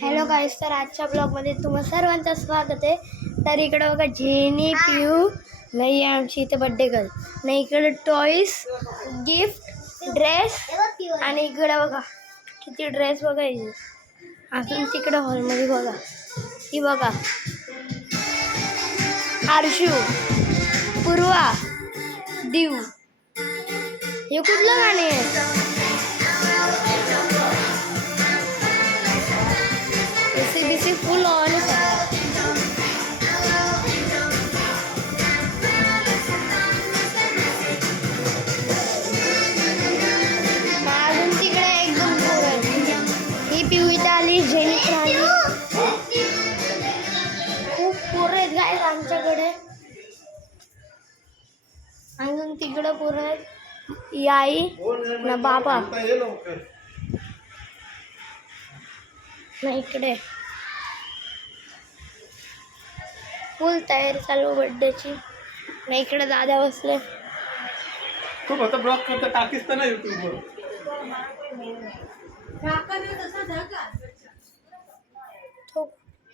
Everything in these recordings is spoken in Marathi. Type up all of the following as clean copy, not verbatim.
हॅलो गाईस, तर आजच्या ब्लॉगमध्ये तुम्हा सर्वांचं स्वागत आहे. तर इकडे बघा जेनी पिऊ नाही आमची इथे बड्डे गर्ल नाही, इकडे टॉईस गिफ्ट ड्रेस आणि इकडे बघा किती ड्रेस बघायचे. अजून तिकडे हॉलमध्ये बघा, ही बघा आरशू, पूर्वा, दिव. हे कुठलं गाणे आहे? एसीबीसी फुल ऑन आहे. अजून तिकडे एकदम पोरं आहेत. ही पिवळी आली, जेनी पण आली. खूप पोरं आहेत गाईस आमच्याकडे. अजून तिकडं पोरं आहेत. ही आई ना बाबा ना इकडे फुल तयारी चालू बर्थडेची. ना इकडे दादा बसले. तू फक्त ब्लॉग करता टाकीस तर ना यूट्यूबवर.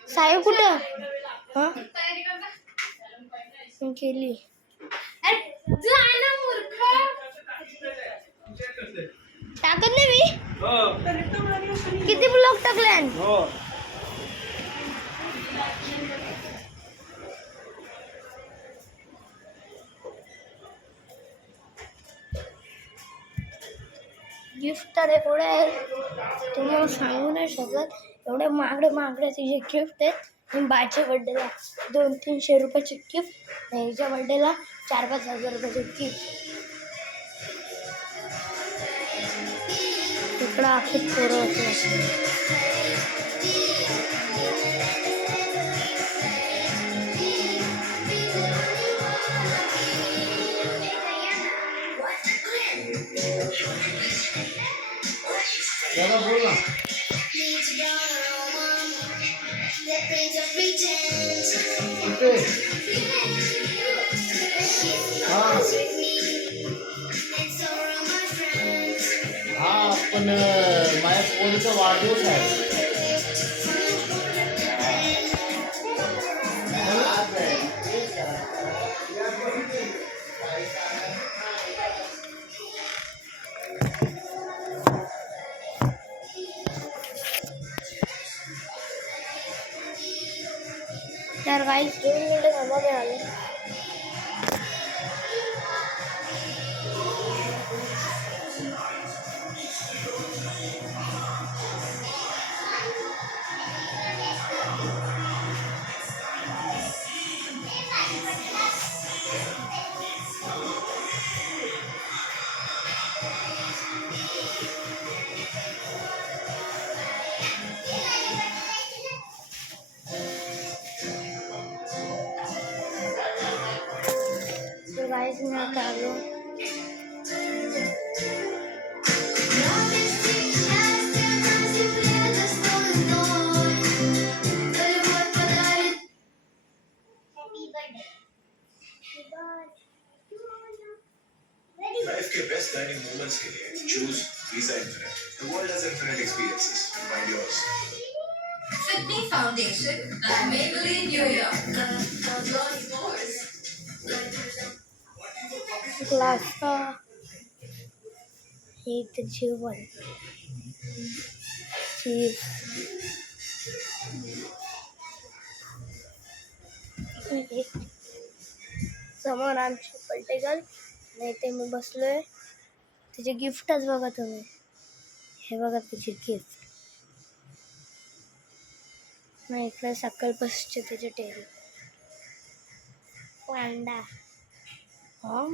साहेब कुठं हा केली टाकत नाही मी. किती ब्लॉग टाकले? गिफ्ट तर एवढे आहेत तुम्हाला सांगू नाही शकत. एवढे महागडे जे गिफ्ट आहेत. बायच्या बड्डेला 200-300 रुपयाचे गिफ्ट, ह्याच्या बड्डेला 4-5 हजार रुपयाचे गिफ्ट. इकडं आखित पोरं होते. बोल ना. हा पण माझ्या पोरीचा वाढदिवस आहे. तर गाईस 2 मिनिटं थांबा, मी आले. गाइस मैं आता हूँ. लाइफ के बेस्ट डाइनिंग मोमेंट्स के लिए choose visa infinite. The world has infinite experiences. Find yours. Sydney Foundation and Maybelline New York. Learn more. Glass का एक जेवण चीज समोर आमची बर्थडे गर्ल आणि ते मी बसलोय. तिचे गिफ्टच बघा तुम्ही. हे बघा तिचे गिफ्ट. नाही इकडे सकाळ बसचे तिचे टेरी वांडा. हा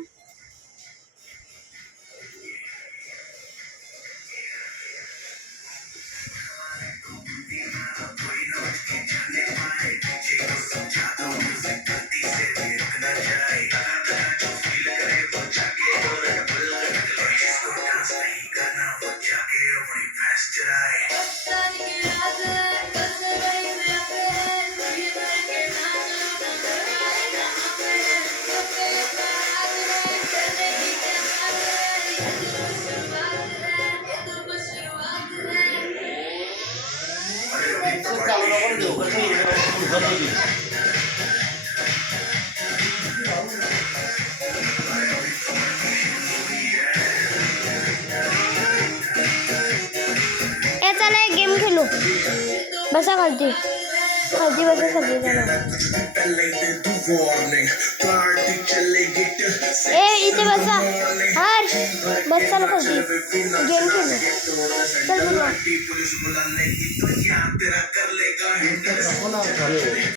इतकं चालू नको देऊ कसं उलगत होती. ए चला एक गेम खेळू. बसा खालती खालती बसा सगळी जण. ए इथे बसा. हर्ष बस चला खालती गेम खेळू. चल बोला. नको ना, खरं.